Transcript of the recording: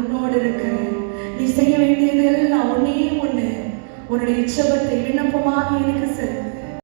உன்னோடு இருக்கிறேன். நீ செய்ய வேண்டியது எல்லாம் ஒன்னே ஒண்ணு, உன்னுடைய இச்சபத்தை விண்ணப்பமாக எனக்கு செலுத்து.